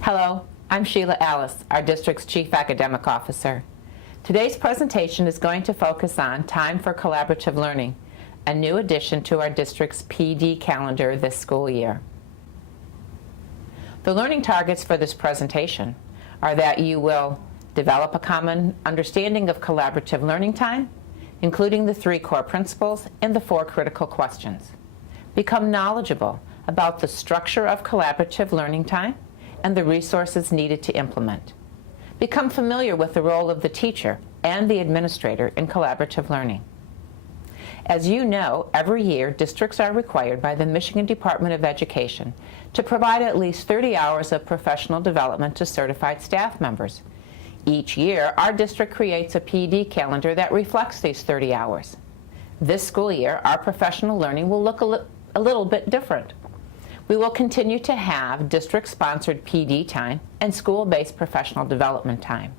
Hello, I'm Sheila Alice, our district's Chief Academic Officer. Today's presentation is going to focus on Time for Collaborative Learning, a new addition to our district's PD calendar this school year. The learning targets for this presentation are that you will develop a common understanding of collaborative learning time, including the 3 core principles and the 4 critical questions. Become knowledgeable about the structure of collaborative learning time and the resources needed to implement. Become familiar with the role of the teacher and the administrator in collaborative learning. As you know, every year districts are required by the Michigan Department of Education to provide at least 30 hours of professional development to certified staff members. Each year, our district creates a PD calendar that reflects these 30 hours. This school year, our professional learning will look a little bit different. We will continue to have district-sponsored PD time and school-based professional development time.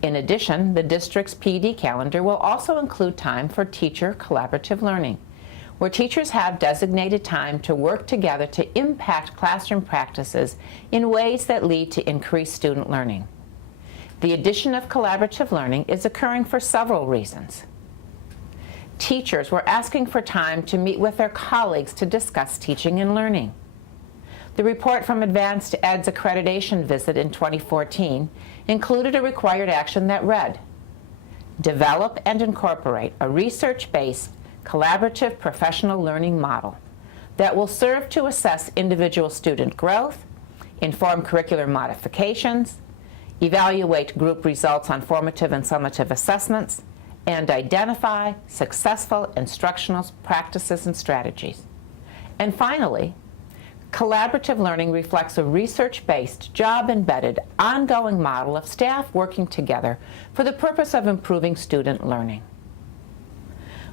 In addition, the district's PD calendar will also include time for teacher collaborative learning, where teachers have designated time to work together to impact classroom practices in ways that lead to increased student learning. The addition of collaborative learning is occurring for several reasons. Teachers were asking for time to meet with their colleagues to discuss teaching and learning. The report from Advanced Ed's accreditation visit in 2014 included a required action that read, develop and incorporate a research-based collaborative professional learning model that will serve to assess individual student growth, inform curricular modifications, evaluate group results on formative and summative assessments, and identify successful instructional practices and strategies. And finally, collaborative learning reflects a research-based, job-embedded, ongoing model of staff working together for the purpose of improving student learning.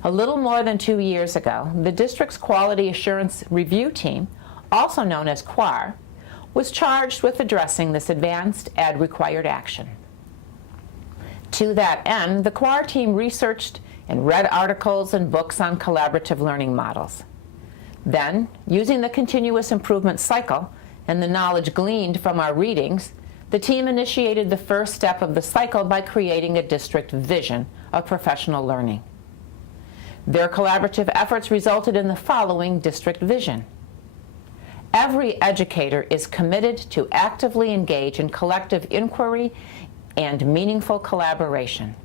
A little more than 2 years ago, the district's Quality Assurance Review Team, also known as QAR, was charged with addressing this Advanced Ed required action. To that end, the QAR team researched and read articles and books on collaborative learning models. Then, using the continuous improvement cycle and the knowledge gleaned from our readings, the team initiated the first step of the cycle by creating a district vision of professional learning. Their collaborative efforts resulted in the following district vision. Every educator is committed to actively engage in collective inquiry and meaningful collaboration.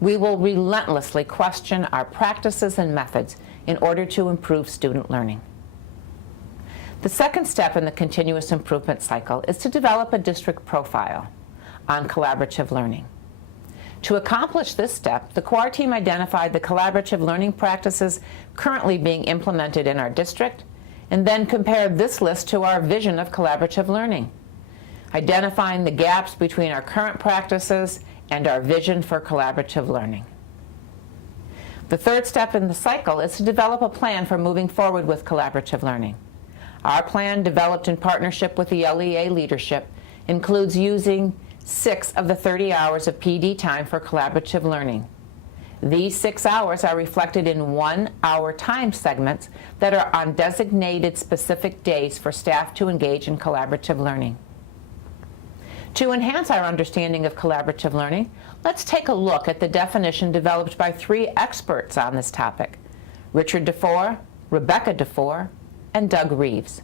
We will relentlessly question our practices and methods in order to improve student learning. The second step in the continuous improvement cycle is to develop a district profile on collaborative learning. To accomplish this step, the QAR team identified the collaborative learning practices currently being implemented in our district and then compared this list to our vision of collaborative learning, identifying the gaps between our current practices and our vision for collaborative learning. The third step in the cycle is to develop a plan for moving forward with collaborative learning. Our plan, developed in partnership with the LEA leadership, includes using 6 of the 30 hours of PD time for collaborative learning. These 6 hours are reflected in 1-hour time segments that are on designated specific days for staff to engage in collaborative learning. To enhance our understanding of collaborative learning, let's take a look at the definition developed by 3 experts on this topic, Richard DeFore, Rebecca DeFore, and Doug Reeves.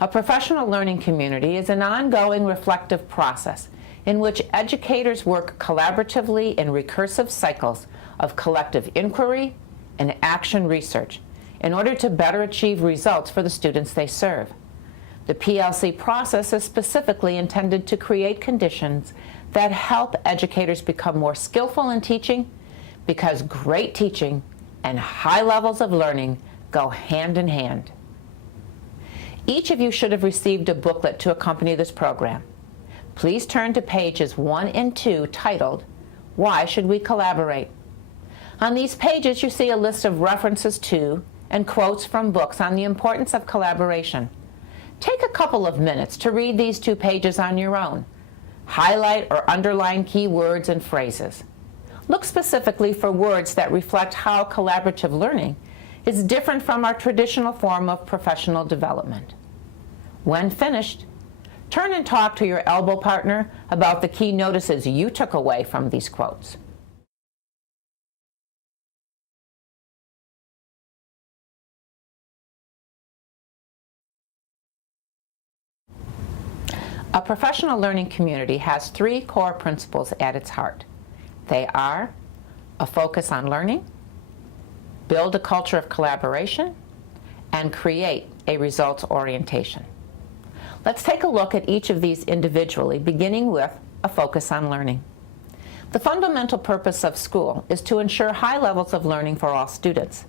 A professional learning community is an ongoing reflective process in which educators work collaboratively in recursive cycles of collective inquiry and action research in order to better achieve results for the students they serve. The PLC process is specifically intended to create conditions that help educators become more skillful in teaching, because great teaching and high levels of learning go hand in hand. Each of you should have received a booklet to accompany this program. Please turn to pages 1 and 2 titled, Why Should We Collaborate? On these pages you see a list of references to and quotes from books on the importance of collaboration. Take a couple of minutes to read these 2 pages on your own. Highlight or underline key words and phrases. Look specifically for words that reflect how collaborative learning is different from our traditional form of professional development. When finished, Turn and talk to your elbow partner about the key notices you took away from these quotes. A professional learning community has three core principles at its heart. They are a focus on learning, build a culture of collaboration, and create a results orientation. Let's take a look at each of these individually, beginning with a focus on learning. The fundamental purpose of school is to ensure high levels of learning for all students.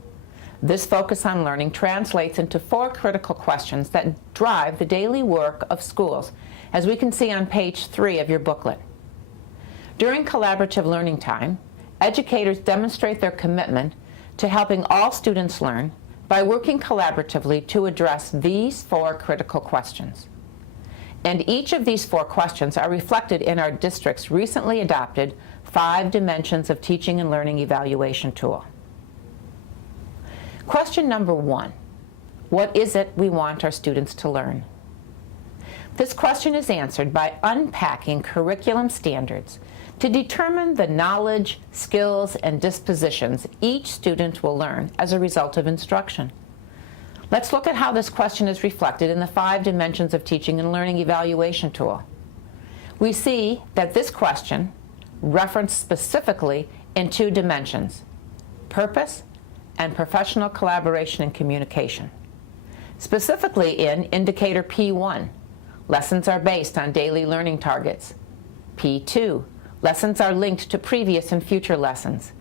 This focus on learning translates into four critical questions that drive the daily work of schools, as we can see on page 3 of your booklet. During collaborative learning time, educators demonstrate their commitment to helping all students learn by working collaboratively to address these four critical questions. And each of these four questions are reflected in our district's recently adopted 5 Dimensions of Teaching and Learning evaluation tool. Question number 1, what is it we want our students to learn? This question is answered by unpacking curriculum standards to determine the knowledge, skills, and dispositions each student will learn as a result of instruction. Let's look at how this question is reflected in the 5 Dimensions of Teaching and Learning evaluation tool. We see that this question referenced specifically in 2 dimensions, purpose and professional collaboration and communication. Specifically in indicator P1, lessons are based on daily learning targets. P2, lessons are linked to previous and future lessons.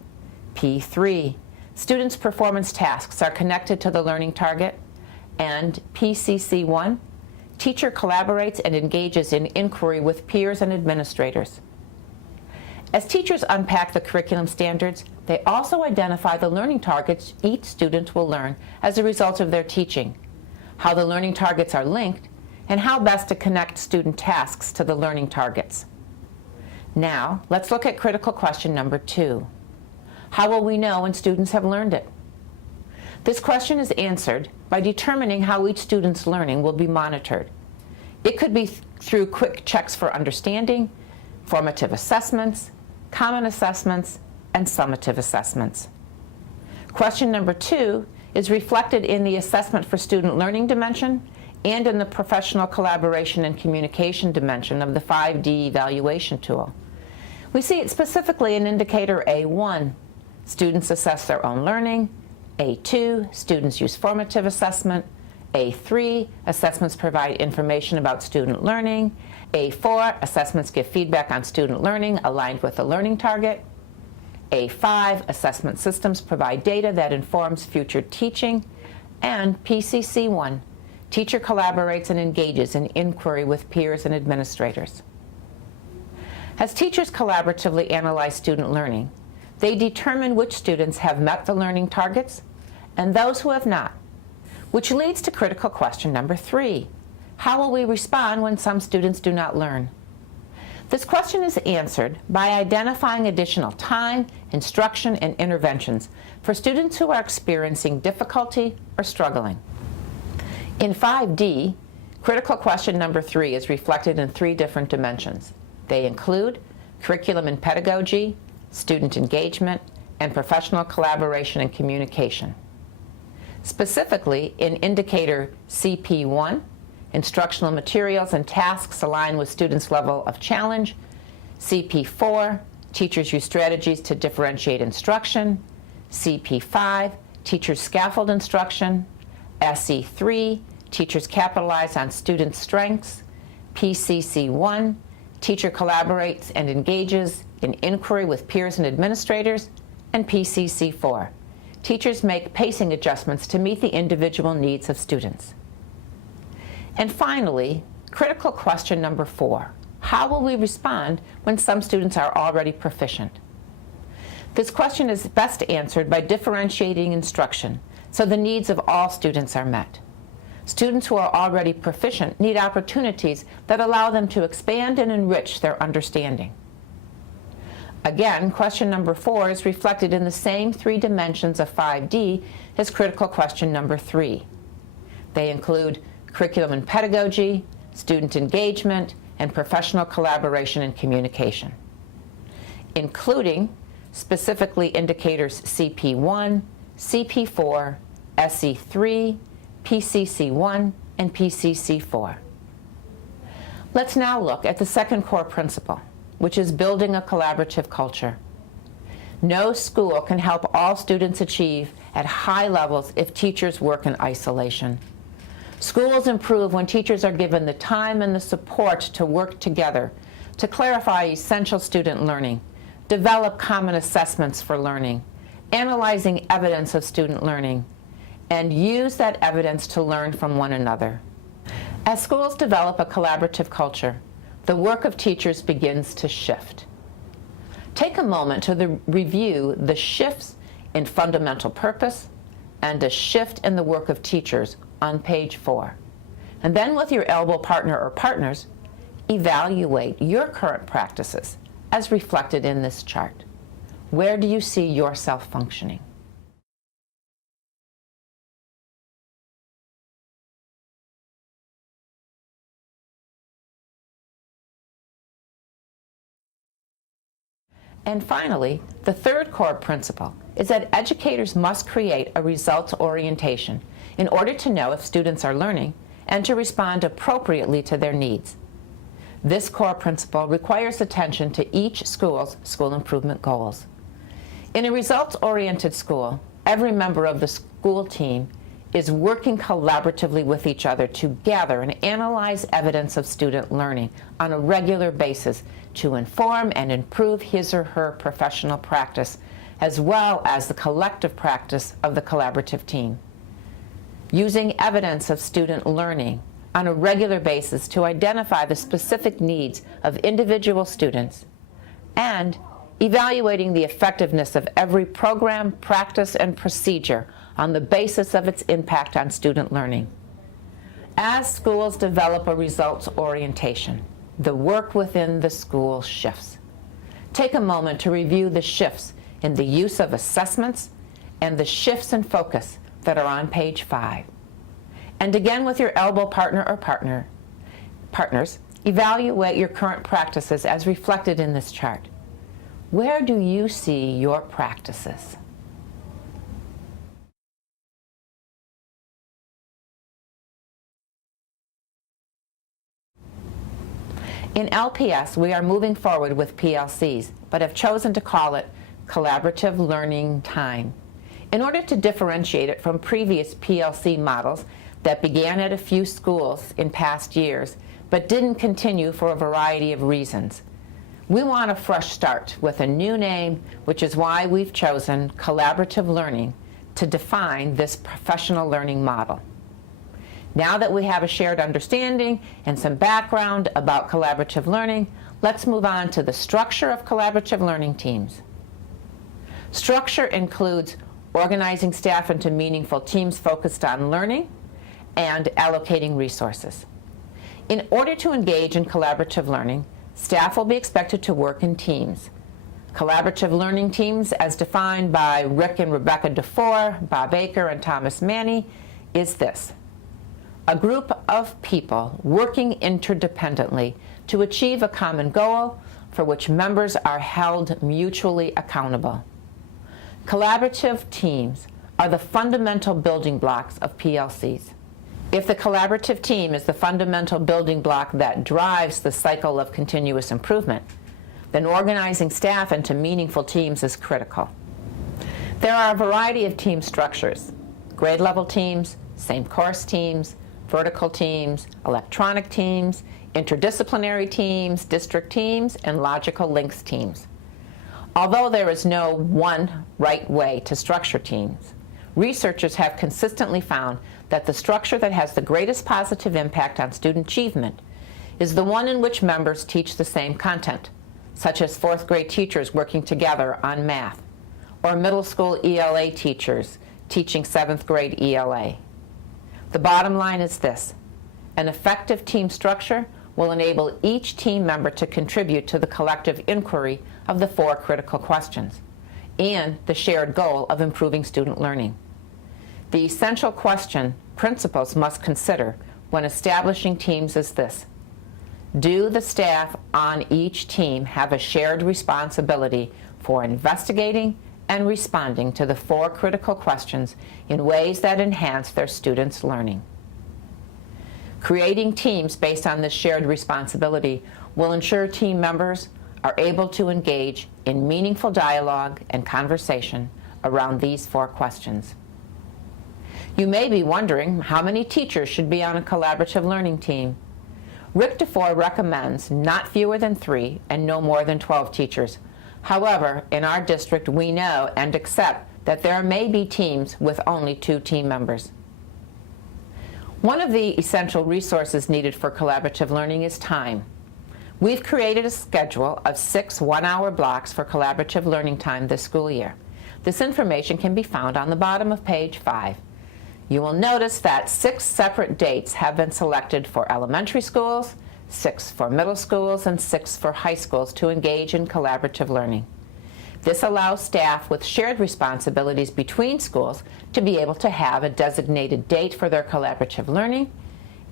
P3, students' performance tasks are connected to the learning target. And PCC1, teacher collaborates and engages in inquiry with peers and administrators. As teachers unpack the curriculum standards, they also identify the learning targets each student will learn as a result of their teaching, how the learning targets are linked, and how best to connect student tasks to the learning targets. Now, let's look at critical question number 2. How will we know when students have learned it? This question is answered by determining how each student's learning will be monitored. It could be through quick checks for understanding, formative assessments, common assessments, and summative assessments. Question number 2 is reflected in the assessment for student learning dimension and in the professional collaboration and communication dimension of the 5D evaluation tool. We see it specifically in indicator A1. Students assess their own learning. A2, students use formative assessment. A3, assessments provide information about student learning. A4, assessments give feedback on student learning aligned with the learning target. A5, assessment systems provide data that informs future teaching. And PCC1, teacher collaborates and engages in inquiry with peers and administrators. As teachers collaboratively analyze student learning, they determine which students have met the learning targets and those who have not, which leads to critical question number 3. How will we respond when some students do not learn? This question is answered by identifying additional time, instruction, and interventions for students who are experiencing difficulty or struggling. In 5D, critical question number 3 is reflected in 3 different dimensions. They include curriculum and pedagogy, student engagement, and professional collaboration and communication. Specifically, in indicator CP1, instructional materials and tasks align with students' level of challenge. CP4, teachers use strategies to differentiate instruction. CP5, teachers scaffold instruction. SE3, teachers capitalize on student strengths. PCC1, teacher collaborates and engages in inquiry with peers and administrators. And PCC4, teachers make pacing adjustments to meet the individual needs of students. And finally, critical question number 4. How will we respond when some students are already proficient? This question is best answered by differentiating instruction so the needs of all students are met. Students who are already proficient need opportunities that allow them to expand and enrich their understanding. Again, question number 4 is reflected in the same 3 dimensions of 5D as critical question number 3. They include curriculum and pedagogy, student engagement, and professional collaboration and communication, including specifically indicators CP1, CP4, SE3, PCC1, and PCC4. Let's now look at the second core principle, which is building a collaborative culture. No school can help all students achieve at high levels if teachers work in isolation. Schools improve when teachers are given the time and the support to work together to clarify essential student learning, develop common assessments for learning, analyzing evidence of student learning, and use that evidence to learn from one another. As schools develop a collaborative culture, the work of teachers begins to shift. Take a moment to review the shifts in fundamental purpose and a shift in the work of teachers on page 4. And then with your elbow partner or partners, evaluate your current practices as reflected in this chart. Where do you see yourself functioning? And finally, the third core principle is that educators must create a results orientation in order to know if students are learning and to respond appropriately to their needs. This core principle requires attention to each school's school improvement goals. In a results-oriented school, every member of the school team is working collaboratively with each other to gather and analyze evidence of student learning on a regular basis to inform and improve his or her professional practice, as well as the collective practice of the collaborative team. Using evidence of student learning on a regular basis to identify the specific needs of individual students, and evaluating the effectiveness of every program, practice, and procedure on the basis of its impact on student learning. As schools develop a results orientation, the work within the school shifts. Take a moment to review the shifts in the use of assessments and the shifts in focus that are on page 5. And again, with your elbow partner or partners, evaluate your current practices as reflected in this chart. Where do you see your practices? In LPS, we are moving forward with PLCs, but have chosen to call it collaborative learning time, in order to differentiate it from previous PLC models that began at a few schools in past years, but didn't continue for a variety of reasons. We want a fresh start with a new name, which is why we've chosen collaborative learning to define this professional learning model. Now that we have a shared understanding and some background about collaborative learning, let's move on to the structure of collaborative learning teams. Structure includes organizing staff into meaningful teams focused on learning and allocating resources. In order to engage in collaborative learning, staff will be expected to work in teams. Collaborative learning teams, as defined by Rick and Rebecca DeFore, Bob Baker, and Thomas Manny, is this: a group of people working interdependently to achieve a common goal for which members are held mutually accountable. Collaborative teams are the fundamental building blocks of PLCs. If the collaborative team is the fundamental building block that drives the cycle of continuous improvement, then organizing staff into meaningful teams is critical. There are a variety of team structures: grade level teams, same course teams, vertical teams, electronic teams, interdisciplinary teams, district teams, and logical links teams. Although there is no one right way to structure teams, researchers have consistently found that the structure that has the greatest positive impact on student achievement is the one in which members teach the same content, such as 4th grade teachers working together on math, or middle school ELA teachers teaching 7th grade ELA. The bottom line is this: an effective team structure will enable each team member to contribute to the collective inquiry of the 4 critical questions and the shared goal of improving student learning. The essential question principals must consider when establishing teams is this: do the staff on each team have a shared responsibility for investigating and responding to the 4 critical questions in ways that enhance their students' learning? Creating teams based on this shared responsibility will ensure team members are able to engage in meaningful dialogue and conversation around these 4 questions. You may be wondering how many teachers should be on a collaborative learning team. Rick DeFore recommends not fewer than 3 and no more than 12 teachers. However, in our district, we know and accept that there may be teams with only 2 team members. One of the essential resources needed for collaborative learning is time. We've created a schedule of 6 one-hour blocks for collaborative learning time this school year. This information can be found on the bottom of page 5. You will notice that 6 separate dates have been selected for elementary schools, 6 for middle schools, and 6 for high schools to engage in collaborative learning. This allows staff with shared responsibilities between schools to be able to have a designated date for their collaborative learning,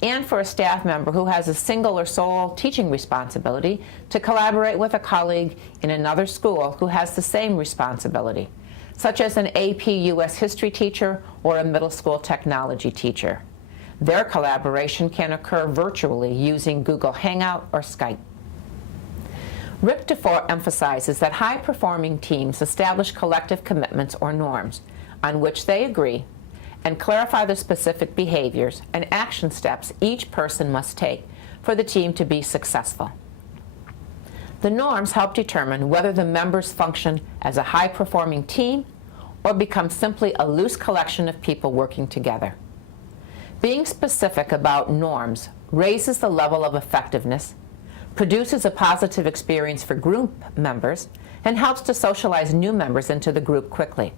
and for a staff member who has a single or sole teaching responsibility to collaborate with a colleague in another school who has the same responsibility, such as an AP US history teacher or a middle school technology teacher. Their collaboration can occur virtually using Google Hangout or Skype. Rick DeFore emphasizes that high-performing teams establish collective commitments or norms on which they agree and clarify the specific behaviors and action steps each person must take for the team to be successful. The norms help determine whether the members function as a high-performing team or become simply a loose collection of people working together. Being specific about norms raises the level of effectiveness, produces a positive experience for group members, and helps to socialize new members into the group quickly.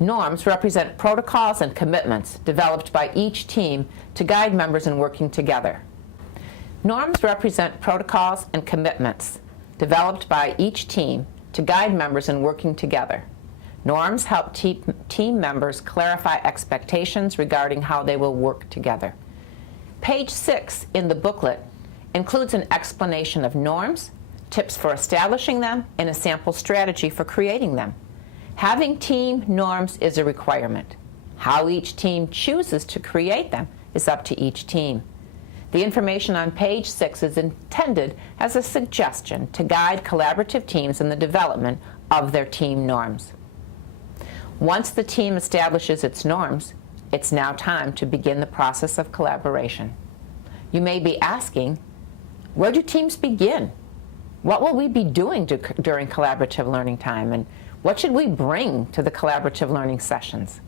Norms represent protocols and commitments developed by each team to guide members in working together. Norms represent protocols and commitments developed by each team to guide members in working together. Norms help team members clarify expectations regarding how they will work together. Page 6 in the booklet includes an explanation of norms, tips for establishing them, and a sample strategy for creating them. Having team norms is a requirement. How each team chooses to create them is up to each team. The information on page 6 is intended as a suggestion to guide collaborative teams in the development of their team norms. Once the team establishes its norms, it's now time to begin the process of collaboration. You may be asking, where do teams begin? What will we be doing during collaborative learning time, and what should we bring to the collaborative learning sessions?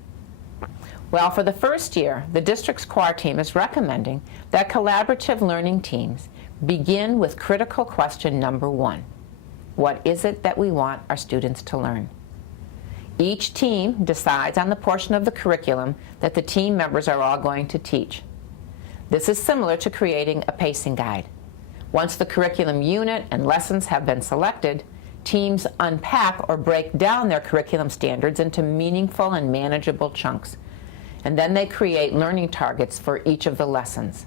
Well, for the first year, the district's core team is recommending that collaborative learning teams begin with critical question number 1. What is it that we want our students to learn? Each team decides on the portion of the curriculum that the team members are all going to teach. This is similar to creating a pacing guide. Once the curriculum unit and lessons have been selected, teams unpack or break down their curriculum standards into meaningful and manageable chunks, and then they create learning targets for each of the lessons.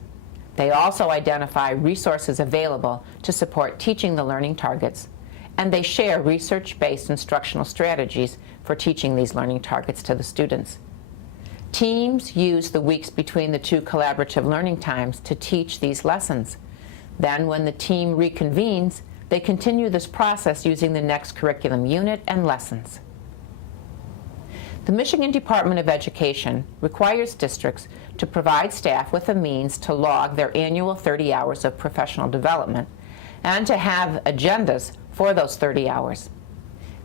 They also identify resources available to support teaching the learning targets, and they share research-based instructional strategies for teaching these learning targets to the students. Teams use the weeks between the 2 collaborative learning times to teach these lessons. Then, when the team reconvenes, they continue this process using the next curriculum unit and lessons. The Michigan Department of Education requires districts to provide staff with a means to log their annual 30 hours of professional development and to have agendas for those 30 hours.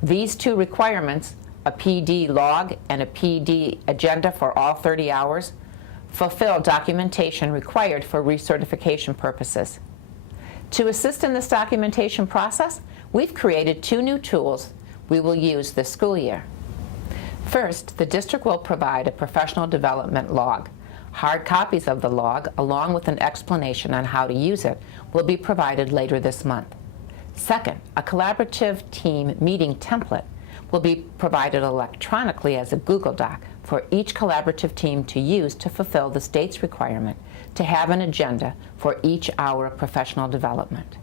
These 2 requirements, a PD log and a PD agenda for all 30 hours, fulfill documentation required for recertification purposes. To assist in this documentation process, we've created 2 new tools we will use this school year. First, the district will provide a professional development log. Hard copies of the log, along with an explanation on how to use it, will be provided later this month. Second, a collaborative team meeting template will be provided electronically as a Google Doc for each collaborative team to use to fulfill the state's requirement to have an agenda for each hour of professional development.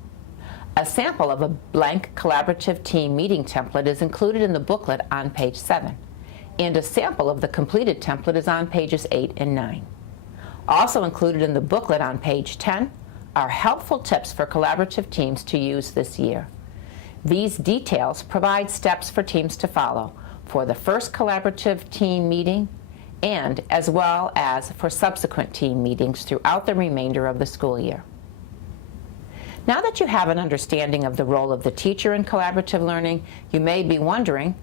A sample of a blank collaborative team meeting template is included in the booklet on page 7, and a sample of the completed template is on pages 8 and 9. Also included in the booklet on page 10 are helpful tips for collaborative teams to use this year. These details provide steps for teams to follow for the first collaborative team meeting and as well as for subsequent team meetings throughout the remainder of the school year. Now that you have an understanding of the role of the teacher in collaborative learning, you may be wondering,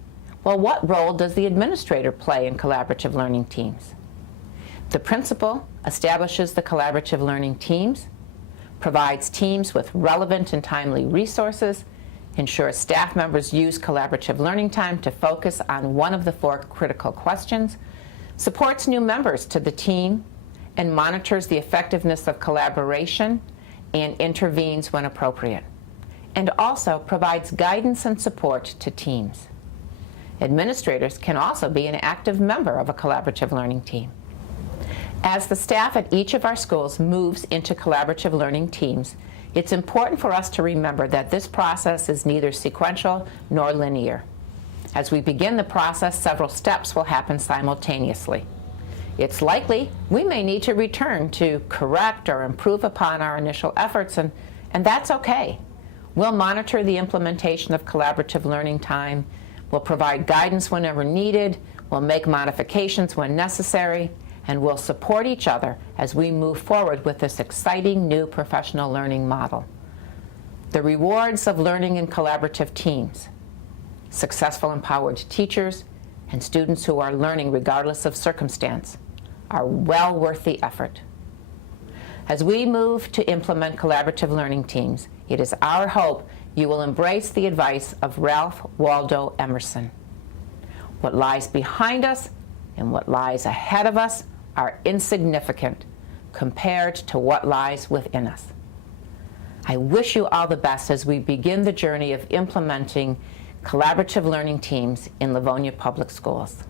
well, what role does the administrator play in collaborative learning teams? The principal establishes the collaborative learning teams, provides teams with relevant and timely resources, ensures staff members use collaborative learning time to focus on one of the 4 critical questions, supports new members to the team, and monitors the effectiveness of collaboration and intervenes when appropriate, and also provides guidance and support to teams. Administrators can also be an active member of a collaborative learning team. As the staff at each of our schools moves into collaborative learning teams, it's important for us to remember that this process is neither sequential nor linear. As we begin the process, several steps will happen simultaneously. It's likely we may need to return to correct or improve upon our initial efforts, and that's okay. We'll monitor the implementation of collaborative learning time, we'll provide guidance whenever needed, we'll make modifications when necessary, and we'll support each other as we move forward with this exciting new professional learning model. The rewards of learning in collaborative teams: successful empowered teachers and students who are learning regardless of circumstance are well worth the effort. As we move to implement collaborative learning teams, it is our hope you will embrace the advice of Ralph Waldo Emerson. What lies behind us and what lies ahead of us are insignificant compared to what lies within us. I wish you all the best as we begin the journey of implementing collaborative learning teams in Livonia Public Schools.